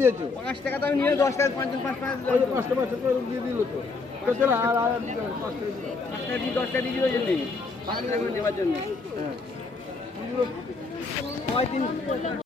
দিয়েছো 5 টাকা তো আমি নিয়ে 10 টাকা 5 5 5 দিয়ে দিল তো চলো আর 5 টাকা দিয়ে 10 টাকা দিয়ে দিল জন্য 5 টাকা নেবার জন্য হ্যাঁ